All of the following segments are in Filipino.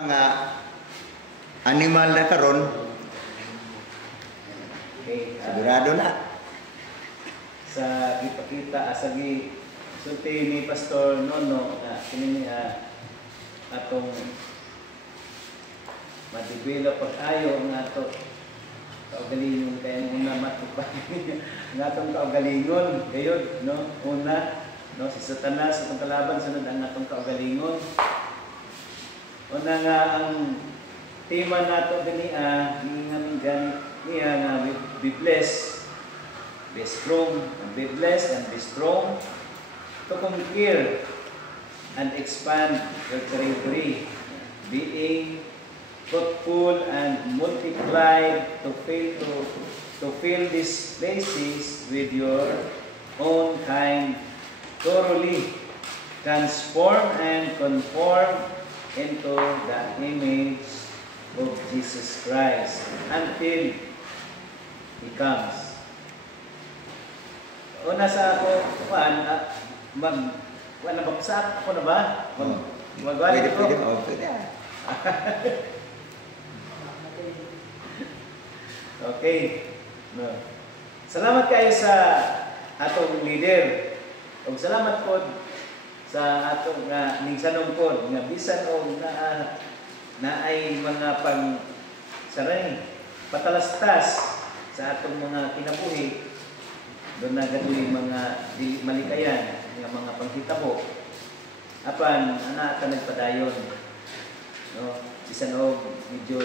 Nga animal na karon, Okay, sigurado na. sa ipakita asagi sulti ni Pastor Nono na kini atong ma-develop pag-ayo nga ato kaugalingon kay una matupad nga atong kaugalingon gayud no una no si Satanas atong kalaban sunod ang atong kaugalingon. Una nga ang tema nato gani ngamin gani niya nga be blessed, be strong, and be blessed and be strong to conquer and expand your territory, being fruitful and multiply to fill these places with your own kind, thoroughly transform and conform into the image of Jesus Christ until He comes. Una sa ako, nabaksak ako na ba? Magwali ko. Pwede. Okay. No. Salamat kayo sa atong leader. O salamat po sa atong ningsanon po nga bisan o na ay mga pang saray patalastas sa atong mga kinabuhi. Doon na gano'y mga malikayan, mga panghitabo. Apan, ka nagpadayon. No? Bisan o medyo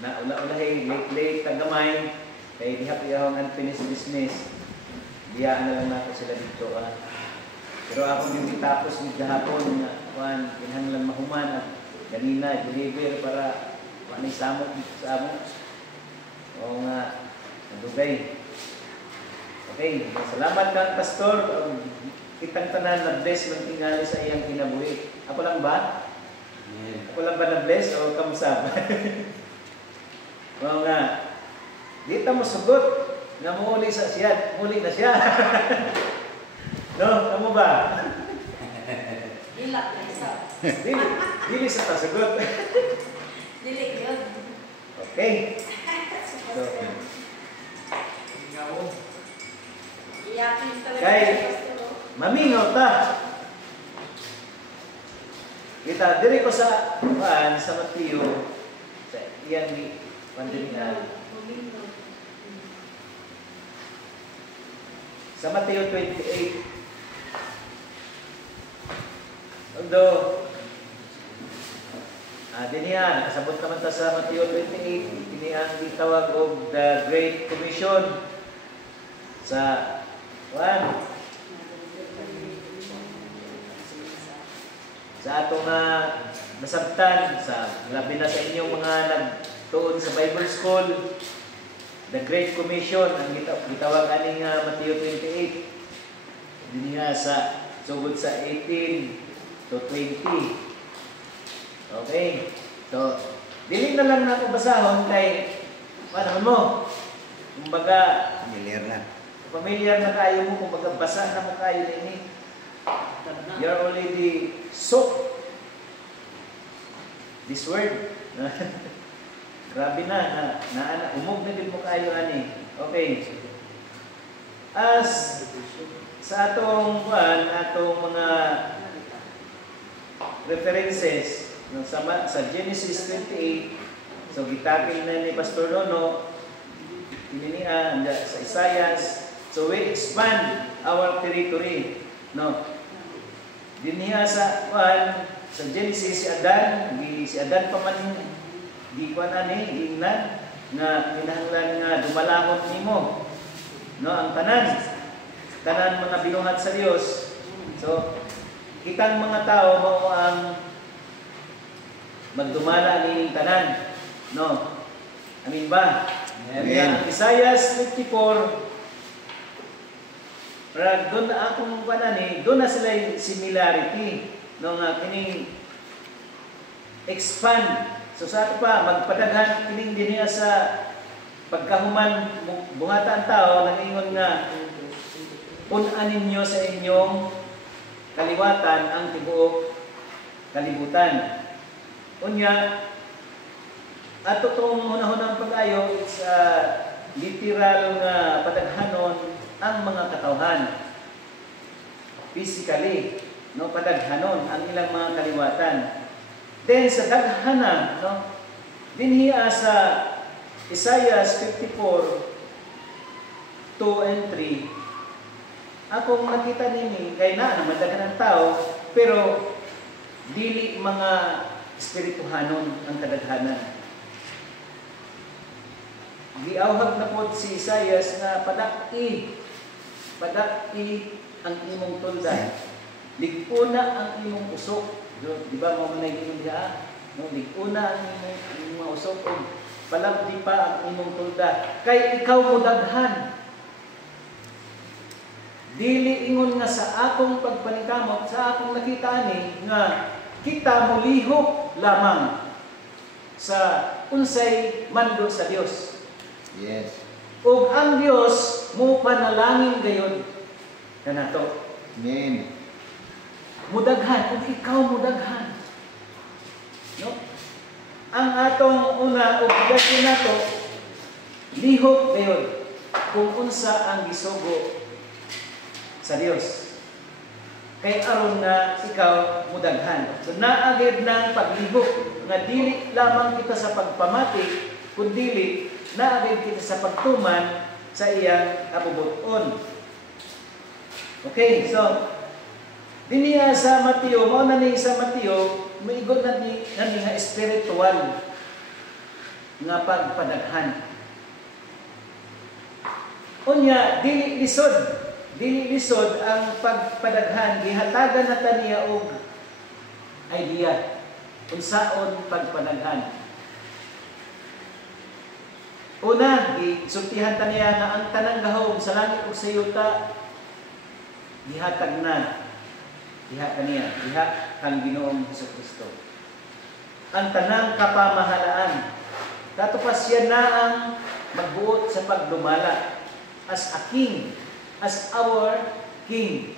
naula-ulahay, late-late, kagamay, kaya di-happy akong unfinished business. Biyaan na lang nato sila dito. Pero ako yung itapos ng gahapon na kinahanglan mahuman at ganina, deliver para manay samot sa amo. O nga, nadugay. Okay, salamat kang Pastor. Kitang tanan na bless ng tingali sa iyang kinabuhi. Ako lang ba? Yeah. Ako lang ba na bless o kamusta? O nga, di ta mo sugot na muli sa siya, muli na siya. No, kamo ba? Dilak na isa. Dili sa tasagot. Dili yun. Okay. So, iyakin talaga kay si Pastor. mamingaw ta. Kita diri ko sa sa Mateo sa iyang ni pandemya. Sa Mateo 28. Although dinihan, nakasabot naman ta sa Mateo 28, ini ang gitawag og the Great Commission sa sa atong nasabtan sa labi na sa inyong mga nagtuon sa Bible School, the Great Commission ang gitawag ani nga Mateo 28 diniha sa sugod sa 18 to 20. Okay. So, dili na lang nato basahon kay paano mo? Kumbaga, familiar na kayo mo, kumbaga basa na mo kayo nini. You're already soaked this word. Grabe na umog na din mo kayo ani. Okay. As sa atong mga references sa Genesis 28, so gitakil na ni Pastor Nono tininian sa Isaiah, so we expand our territory, no? Dinhiya sa Genesis si Adan pa man di kuan ani giingnan nga kinahanglan nga dumalahon nimo, no? Ang tanan mga binuhat sa Dios. So kitang mga tao mao ang magdumala ni tanan, no? Amin ba? Amen. Isaiah 54, para doon na akong doon na sila yung similarity, no, nga kining expand. So sa ato pa, magpadaghan kining din niya sa pagkahuman buhata ang tao, nangingon nga punan ninyo sa inyong kaliwatan ang tibuok kalibutan. Unya, ato tong hunahunang pag-ayo, it's literal nga padaghanon ang mga katawhan. Physically, no, padaghanon ang ilang mga kaliwatan. Then sa daghanan, no, dinhiya sa Isaiah 54, 2 and 3, akong nakita nini, kay na madaghan ng tao, pero dili mga espirituhanon ang kadaghanan. Giawhag na po si Isaias na padaki ang imong tuldan. Liguna ang imong usok. Di ba mo manay ingon diha? No, liguna ang imong usok o palabdi pa ang imong tulda. Kay ikaw mo daghan. Dili ingon nga sa akong pagpaningkamot, sa akong nakita ni nga kita mo lihok lamang sa unsay mando sa Dios. Yes. Ug ang Dios mo panalangin gayon kanato. Amen. Mudaghan, ug ikaw mudaghan. No? Ang atong una obligasyon nato lihok gayon kung unsa ang gisugo sa Dios. Kay aron nga ikaw mudaghan. So naagid ng paglihok nga dili lamang kita sa pagpamati kundi naagid kita sa pagtuman sa iyang kabubuton. Okay, so diniya sa Mateo, mao na ni sa Mateo, maigon na ni nga espiritual nga pagpadaghan. Unya dili lisod ang pagpadaghan, gihatagan na taniya og idea unsaon pagpadaghan. Una, gisultihan taniya nga ang tanang gahom sa langit ug sa yuta gihatag na. Diha kang Ginoong Hesukristo. Ang tanang kapamahalaan. Katupas yan na ang magbuot sa pagdumala as a king, as our king.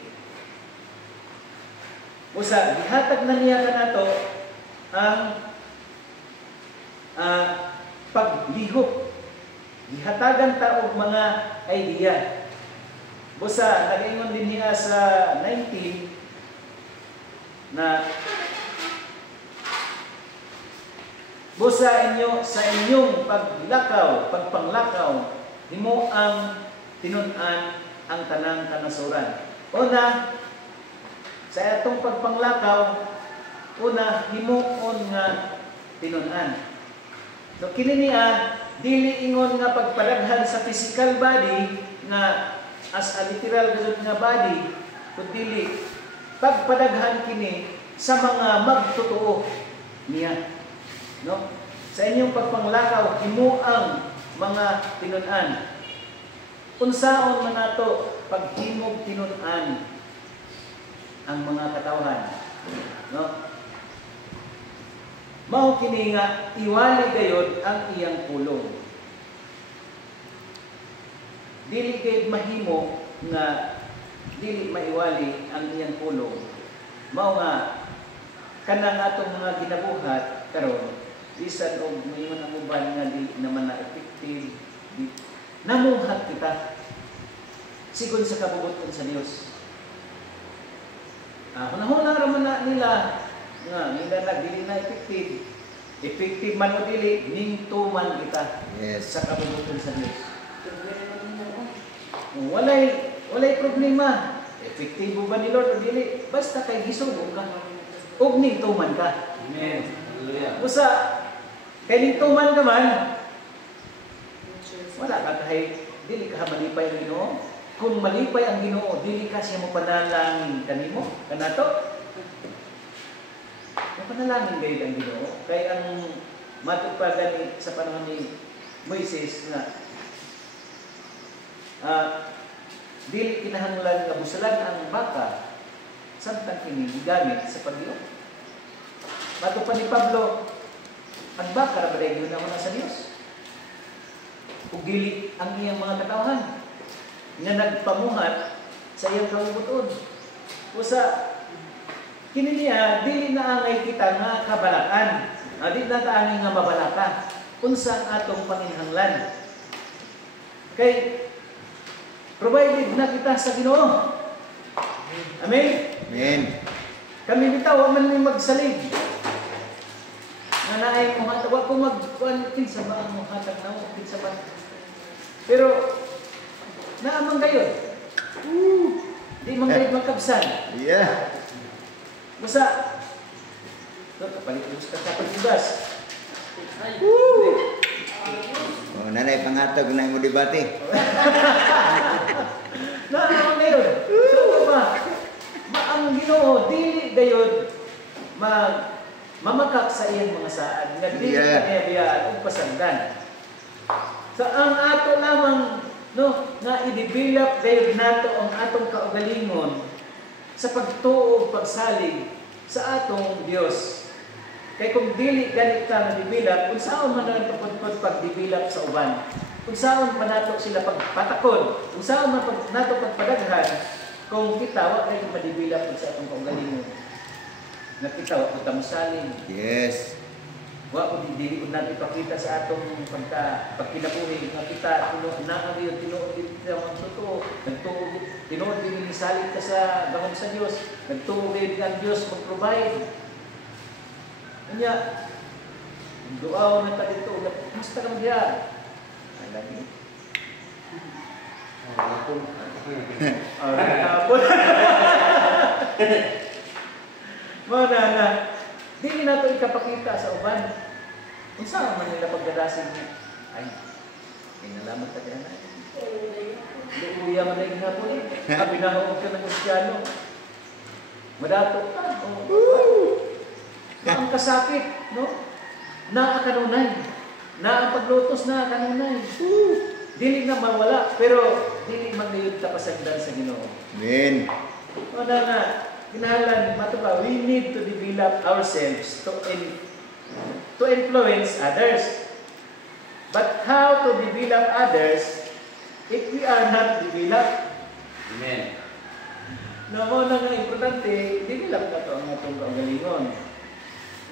Usa, gihatag na niya kanato ang paglihok. Gihatagan ta og mga idea. Busa, nag-ingon din niya sa 19 na busa inyo sa inyong pagpanglakaw, himo ang tinun-an ang tanang kanasuran. Una, sa atong pagpanglakaw, una, himuon nga tinun-an. So, kini niya, dili ingon nga pagpadaghan sa physical body nga as a literal nga body, kundi pagpadaghan kini sa mga magtotoo niya. No? Sa inyong pagpanglakaw, himuang mga tinun-an. Unsaon man nato paghimog tinun-an ang mga katawhan. No? Mao kini nga iwali gayud ang iyang pulong. Dili gayud mahimo nga dili maiwali ang iyang pulong. Mao nga kanang atong mga ginabuhat karon bisan og mayon ang uban nga di naman na effective, namuhat kita sigon sa kabubuton sa Dios. Hunahuna raman na nila nga nila dili na effective. Effective man o dili, ningtuman kita sa kabubuton sa Dios. Walay problema. Effective ba ni Lord o dili? Basta kay gisugod ka. Ug ningtuman ka. Amen. Hallelujah. Busa kay ningtuman ka man, wala ka kahit dili ka malipay ang Ginoo. Kung malipay ang Ginoo, dili ka siya mo panalangin kanimo kanato. Panalangin gayud ang Ginoo kay ang matupagan sa panahon ni Moises na dili kinahanglan nga busalan ang baka samtang kini gigamit sa pagdiyo. Matupan ni Pablo, ang baka ra baday gyud na sa Dios. Ug dili ang iyang mga katawhan nga nagpamuhat sa iyang kabubuton. Usa kini niya dili na angay kita nga kabalakan Di nataan nga mabalaka. Unsa atong panginhanglan. Kay provided na kita sa Ginoo. Amen. Amen. Kami bitaw man ni magsalig. Nga naay mo hatag ko magkuan kinsa ba ang hatag namo kinsa ba. Pero naamang gayon. Di man gayon magkabsan. Yeah. Basta kapalit ka sa pagibas. Oh, nanay pangatag na mo debate. Naamang gayon. So ba? Ang Ginoo dili gayon mamakak sa iyang mga saad nga dili kaniya biyaan ug pasagdan. Sa ang ato lamang nga i-develop gayon nato ang atong kaugalingon sa pagtuo ug pagsalig sa atong Dios. Kay kung dili ganit ka na develop, unsaon man ang pag-develop sa uban? Unsaon man nato sila pagpatakod? Unsaon man nato pagpadaghan kung kita wa kay ma-develop sa atong kaugalingon? Na kita wa ta mosalig. Yes. Wa ko dili natin ipakita sa atong pagkinabuhi nga kita naa gyud tinuod sa mga totoo, nagtuo tinuod din ni salig ka sa gahom sa Dios, nagtuo gyud ang Dios mag-provide. Kanya duaw na ta dito, musta ka diha? Ay lagi. Hapon. Mana dili nato ikapakita sa uban. Unsa man nila pagdadasig niya? Ay, inalamat ta diyan. Luya man lagi hapon. Abi na ako ka ng Kristiyano. Madato ka. Ang kasakit, no? Na kanunay. Na ang paglutos na kanunay. Dili na mawala, pero dili man gayud ta pasagdan sa Ginoo. Amen. Wala na. Kinahanglan matuba, we need to develop ourselves to influence others. But how to develop others if we are not developed? Amen. No, na nga importante, develop na to ang atong kaugalingon.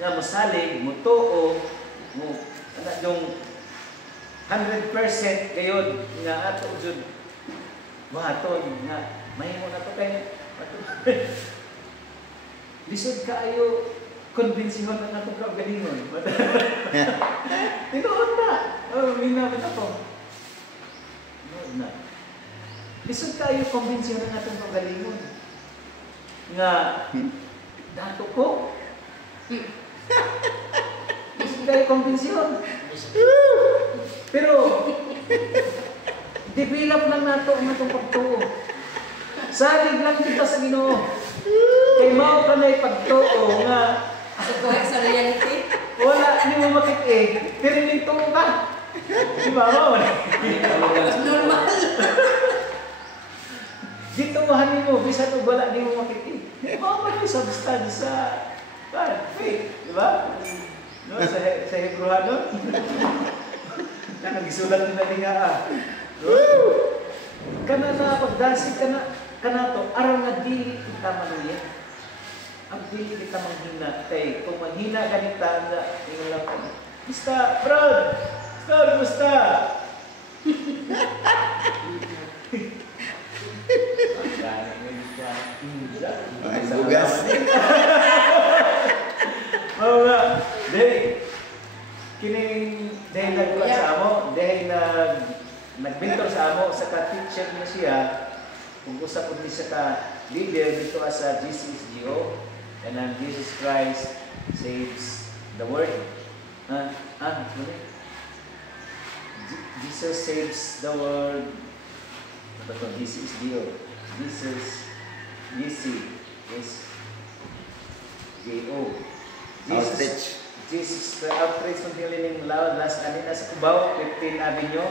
Nga mosalig, mutuo, yung 100% gayod nga ato jud buhaton nga mahimo na to kay lisod kaayo konbensyon ang atong kaugalingon. Tinuod na. Minamit ako. Tinuod na. Lisod kaayo konbensyon ang atong kaugalingon. Nga dato ko. Lisod kaayo konbensyon. Pero develop lang nato ang atong pagtuo. Salig lang kita sa Ginoo. Kay mao kanay pagtuo nga Sa reality? wala ni mo makit pero ning tuo ka. Di ba mo? Normal. Dito mahan mo bisan og wala ni mo makit. Mao man yung substance sa faith, di ba? No, sa Hebreano. Nagisulat na nga kana na pagdasig kanato araw nga dili kita manuya. Ang dili kita manghina kay kung manghina ganita nga ingon ko. Basta, bro. Basta. Ay, bugas. Mga day kining dahil nagkuhan sa amo, dahil nag-mentor sa amo sa ka-teacher niya siya, kung usap po niya sa ka-leader dito sa GCSGO, and then Jesus Christ saves the world. Jesus saves the world. Ano ba ito? GCSGO. GCSGO. Outreach. Jesus Outreach ng Hilining Loud last kanina sa Cubao, 15 Avenue,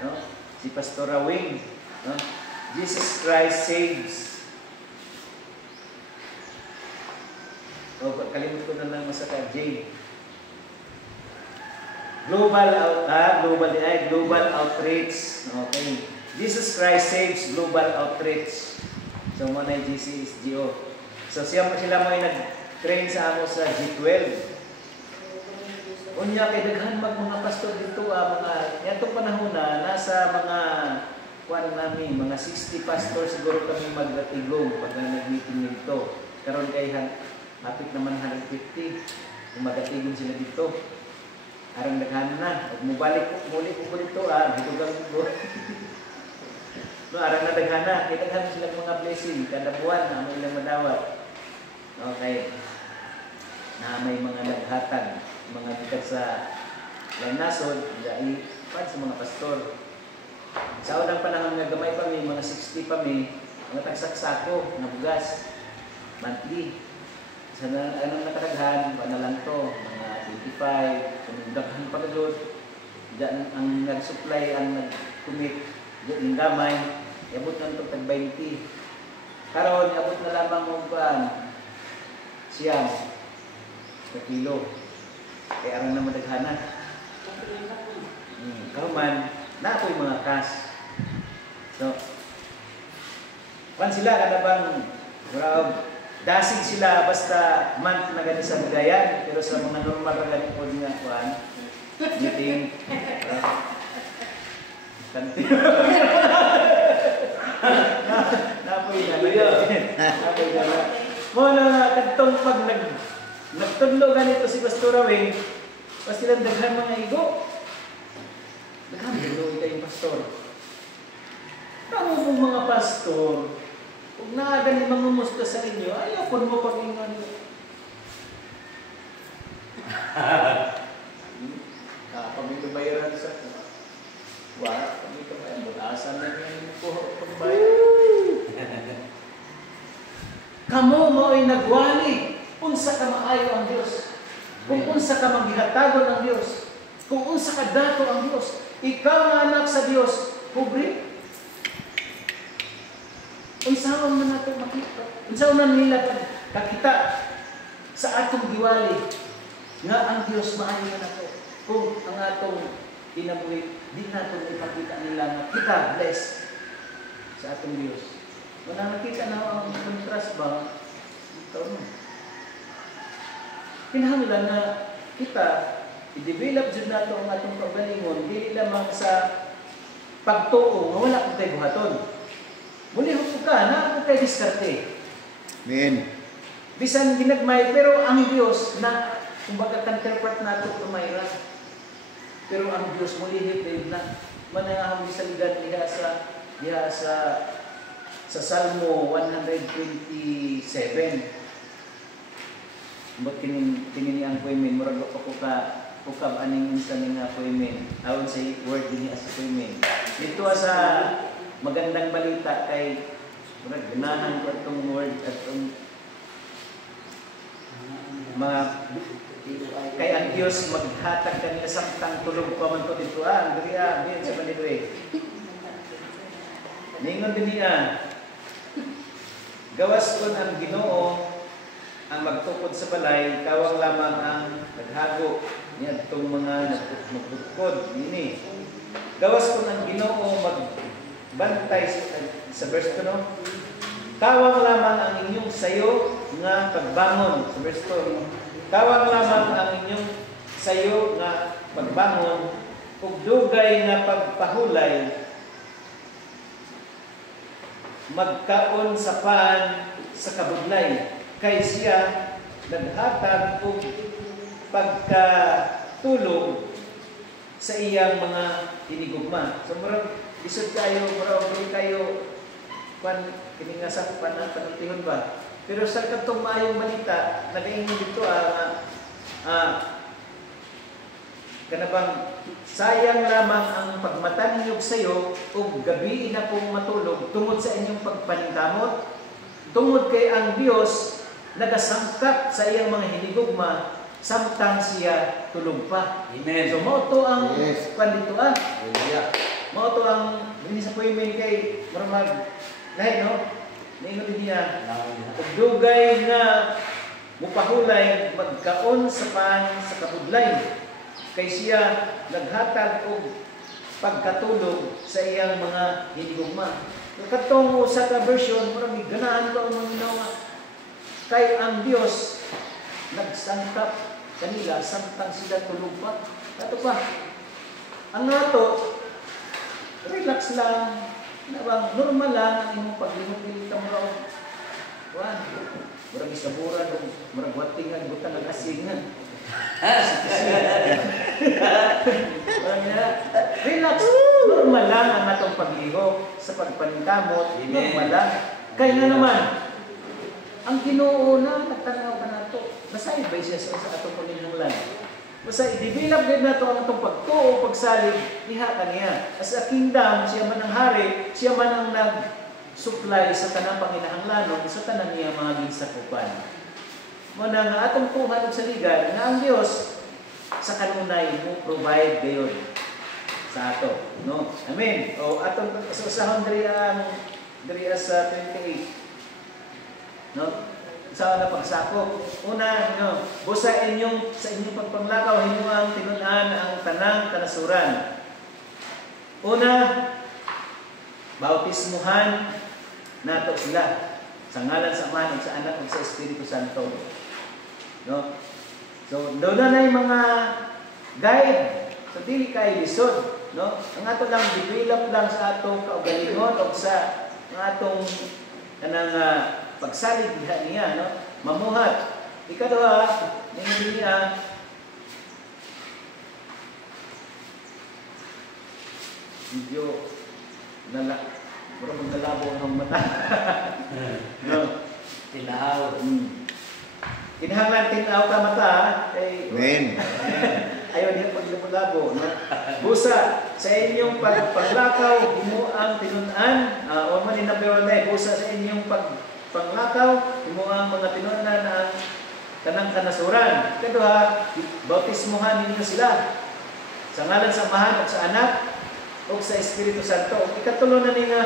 no? Si Pastora Wing, no? Jesus Christ saves. Kalimut ko na lang masaka J. Global Outreach. Okay. Jesus Christ saves Global Outreach. So mo na GCSGO. So sila mo ay nag-train sa amo sa G12. Unya kay daghan mga pastor dito mga yatong panahon na nasa mga kuan nami mga 60 pastor siguro kami maglatigong pag nag-meeting dito. Karon kay hapit naman 150 kung magatigong sila dito. Arang daghan na. Ug mubalik muli ko dito hitugang ko. No arang na daghan na. Kay daghan sila mga blessing kada buwan na mo ilang madawat. Okay. Na may mga naghatag mga gikat sa lanasod, dai pan sa mga pastor. Sa unang panahon nga gamay pa may mga 60 pa may mga tagsaksako na bugas monthly. Sa anong nakadaghan pa na lang to mga 25 kung daghan pa gud diyan ang nag-supply ang nag-commit diyan gamay iabot na to tag 20. Karon iabot na lamang og siyam sa kilo. Kaya arang na madaghanan. Karuman, na ako'y mga kas. So, pan sila, kada bang dasig sila basta month na gani sa bigayan, pero sa mga normal na gani po nga kuhan, meeting, kanti. Napoy na. Muna nga, katong pag nagtudlo ganito si Pastor Awing, pas silang daghan mga igo. Daghan dilo yung pastor. Kamu pong mga pastor, kung naagan yung mangumusta sa inyo, ayaw kung mo pag-ingon nyo. Kami bayaran sa wala, kami bayaran. Bulasan na yung pagbayar. Kamu mo ay nagwali. Unsa ka maayo ang Dios. Kung unsa ka manghihatagon ang Dios. Kung unsa ka dato ang Dios. Ikaw nga anak sa Dios, pobre. Unsaon man nato makita. Unsaon man nila kakita sa atong giwali nga ang Dios maayo na nato. Kung ang atong kinabuhi, di nato ipakita nila nga kita bless sa atong Dios. Wala nakita na ang contrast ba? Ito mo. Kinahanglan na kita i-develop dyan nato ang atong pagbalingon, dili lamang sa pagtuo nga wala ko tayo buhaton. Muli ko ka, na ako kayo diskarte. Amen. Bisan ginagmay, pero ang Diyos na, kumbaga kan-interpret nato tumayra. Pero ang Diyos muli hipid na, manangahong isaligan diha sa Salmo 127. Ba't kinin ang poemen, murag pa ko kukab aning insan nga poemen. Ayon sa word din as poemen. Dito sa magandang balita kay murag ganahan ko itong word at itong mga kay ang Diyos maghatag kanila samtang tulog pa man to dito diyan sa Manilwe. Ningon din niya, gawas ko ang Ginoo ang magtukod sa balay, kawang lamang ang naghago niya itong mga magtukod. Ini. Gawas ko ng Ginoo magbantay sa verse 2, no? Kawang lamang ang inyong sayo nga pagbangon. Sa verse 2, kawang lamang ang inyong sayo nga pagbangon, ug dugay nga pagpahulay, magkaon sa pan sa kabudlay. Kay siya naghatag og pagkatulog sa iyang mga hinigugma. So murag isod kayo, murag kayo kini nga sa panatihon ba. Pero sa katong maayong balita, nagaingon dito kanabang sayang lamang ang pagmata ninyo sayo ug gabi na pong matulog tungod sa inyong pagpaningkamot, tungod kay ang Dios nagasangkap sa iyang mga hinigugma samtang siya tulog pa. Amen. So mao to ang yes. pandituan. Hallelujah. Mao to ang dinhi sa poemen kay marmag lahi no. Ningon din niya, ug dugay nga mupahulay magkaon sa pan sa kabudlay. Kay siya naghatag og pagkatulog sa iyang mga hinigugma. Katong sa version murag ganahan ko ang mga kay ang Dios nagsangkap kanila samtang sila tulog pa. Ato pa. Ang nato, relax lang. Normal lang ang imong paglihok-lihok ka mo. Kuan, murag isaburan, murag watingan, butang ang asingan. Relax. Normal lang ang atong paglihok sa pagpaningkamot. Normal lang. Kaya nga naman, ang Ginoo na nagtanaw ka na ito. Basta ibay siya sa atong paninunglan. Basta i-develop din na ito ang itong pagtuo, pagsalig, iha ka niya. As a kingdom, siya man ang hari, siya man ang nag-supply sa tanang panginahanglanon, sa tanang niya mga ginsakupan. Muna nga atong tuhan sa ligan, nga ang Diyos sa kanunay mo provide gayon sa ato. No? Amen. O atong usahon diri sa 28. No? Sa na pagsakop. Una, no, busa sa inyong pagpanglakaw hinuang tinun-an ang tanang kanasuran. Una, bautismuhan nato sila sa ngalan sa Ama ug sa Anak ug sa Espiritu Santo. No? So, doon na yung mga guide. So, dili kay lisod. No? Ang ato lang, develop lang sa atong kaugalingon o sa atong pagsalig niya, no? Mamuhat. Ikaduha, hindi niya medyo nalabo ang mata. No? Tilaw. Kinahanglan tinaw ka mata, kay Amen. ayaw niya paglabo, no? Busa sa inyong paglakaw, himo ang tinun-an, o man number 1 busa sa inyong panglakaw, himo ang mga tinun-an ang kanang kanasuran. Ikaduha, bautismuhan ninyo sila sa ngalan sa Ama ug sa Anak ug sa Espiritu Santo. Ikatulo na nga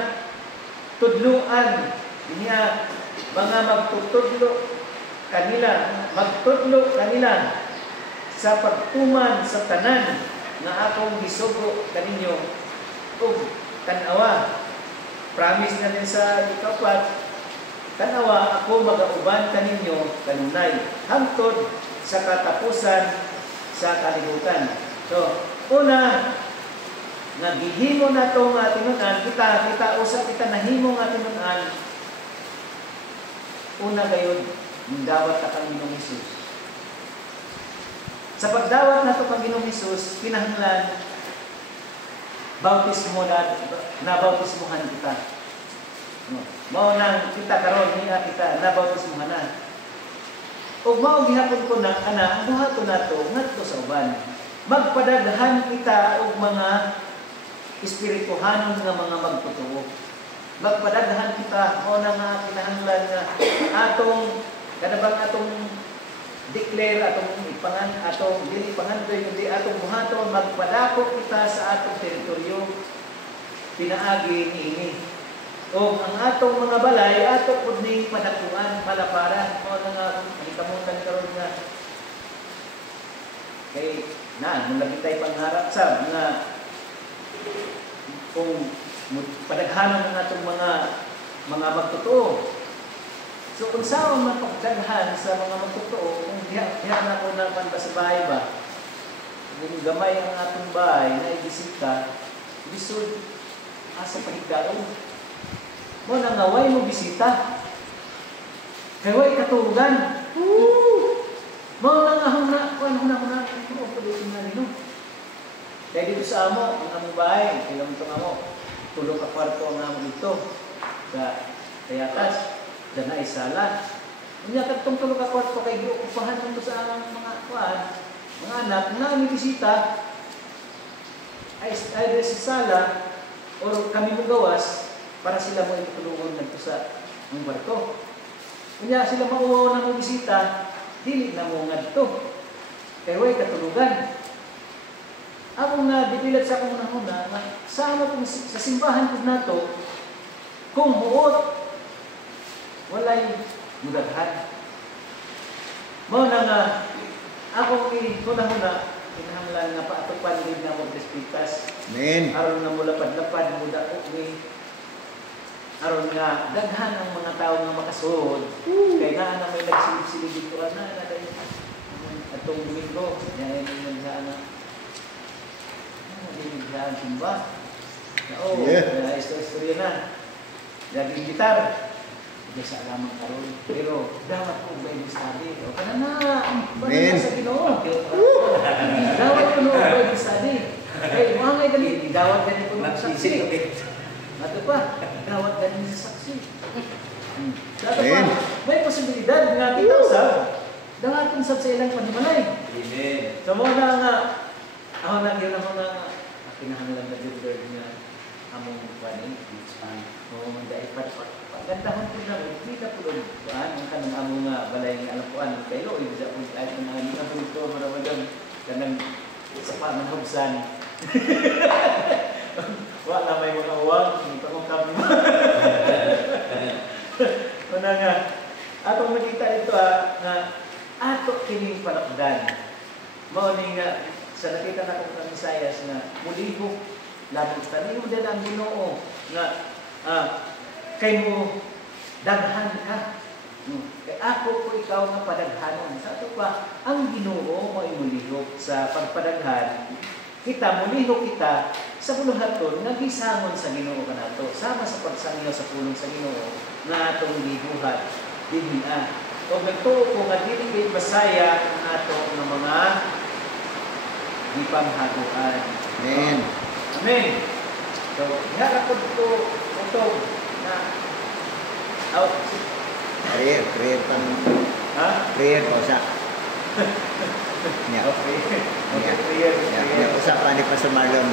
tudluan niya mga magtutudlo kanila sa pagtuman sa tanan nga akong gisugo kaninyo ug tanawa. Promise na din sa ikapat, tanawa ako magauban kaninyo kanunay hangtod sa katapusan sa kalibutan. So, una, nagihimo na itong tinunan, kita usa kita nahimo nga tinunan, una gayon, dawat na kang Ginoong Hesus. Sa pagdawat na ito kang Ginoong Hesus, pinahanglan, nabautismuhan kita. Mao nang kita karon niya kita nabautismuhan na. Ug mao gihapon ko na ang buhaton nato ngadto sa uban. Magpadaghan kita og mga espirituhanon nga mga magtotoo. Magpadaghan kita o na nga kinahanglan nga atong kadabang atong declare atong dili pangandoy kundi atong buhaton magpadako kita sa atong teritoryo pinaagi niini. O ang atong mga balay ato pud ning padakuan palapara o na nga ikamutan karon nga kay nung tay pangarap sa nga kung padaghanon ang atong mga magtotoo. So kung saan man pagdaghan sa mga magtotoo, kung diha na ko naman ba sa bahay ba, kung gamay ang atong bahay na ibisita, bisod asa pahigdaon. Mo na nga way mo bisita. Kay way katurugan. Mo na nga huna ko pwede na rin. Kaya dito sa amo, ang among bahay, kailangan itong amo, tulog ka kwarto ang amo dito sa kayatas, dyan na isala. Kanya ka itong tulog ka kwarto, kay upahan nito sa mga anak, na may bisita, ay sa sala, o kami mo gawas, para sila mo itutulungan nito sa mga kwarto. Kanya sila mauwaw na mo bisita, dili na mo nga dito. Kaya way katulugan. Ako nga, dipilat sa akong una, sama kung sa simbahan ko na to, kung huot, walay mudaghan. Mao na nga, ako una-una, kinahanglan nga paatupan din na mag-respitas. Amen. Aron nga mulapad-lapad, muda ni aron nga, daghan ang mga tao nga makasuod. Kaya nga may nagsilip-silip dito, na atong Domingo, yan yung sa anak. Hindi sa simba. Oo, Yeah. istorya na. Laging gitar. Hindi sa alamang karon. Pero dapat ko Bible study. O kana na, Amen. sa Ginoo. Dapat ko no Bible study. Kay mga ngay dali, dawat gani ko ng saksi. Ato pa, dawat gani sa saksi. Dapat pa, Amen. may posibilidad nga kita sa dawaton sa ilang panimalay. Amen. So mo na nga, ako na yun ako na kinahanglan na gilder niya among kuwanin. Oo, magdaipat pa. Gandahan ko na, kita po doon. Ang kanang among balay ng alapuan. Kailo, ibig sa kung kahit na mga bulto, maramadang kanang sa pamanhugsan. Wala may mga uwang, hindi pa kong kami mo. Una nga, atong makita ito na ato kining panakdan. Mauning nga, sa nakita na kong Misayas na muligo, labang tanin mo din ang Ginoo nga kay mo daghan ka. Kay ako ko ikaw nga padaghanon. Sa ato pa, ang Ginoo mo imulihok sa pagpadaghan. Kita, mulihok kita sa buluhaton nga gisangon sa Ginoo kanato. Sama sa pagsangyo sa pulong sa Ginoo nga atong gibuhat. Dinhi kung nagtuo ko nga dili kay Masaya ang ato ng mga gipamhaguan. Amen. Amen. So, harapod ko ito na out. Prayer pang Ha? prayer pa sa. Nya. Okay. Okay, Yeah. prayer. Ya, usapan ni Pastor Marlon.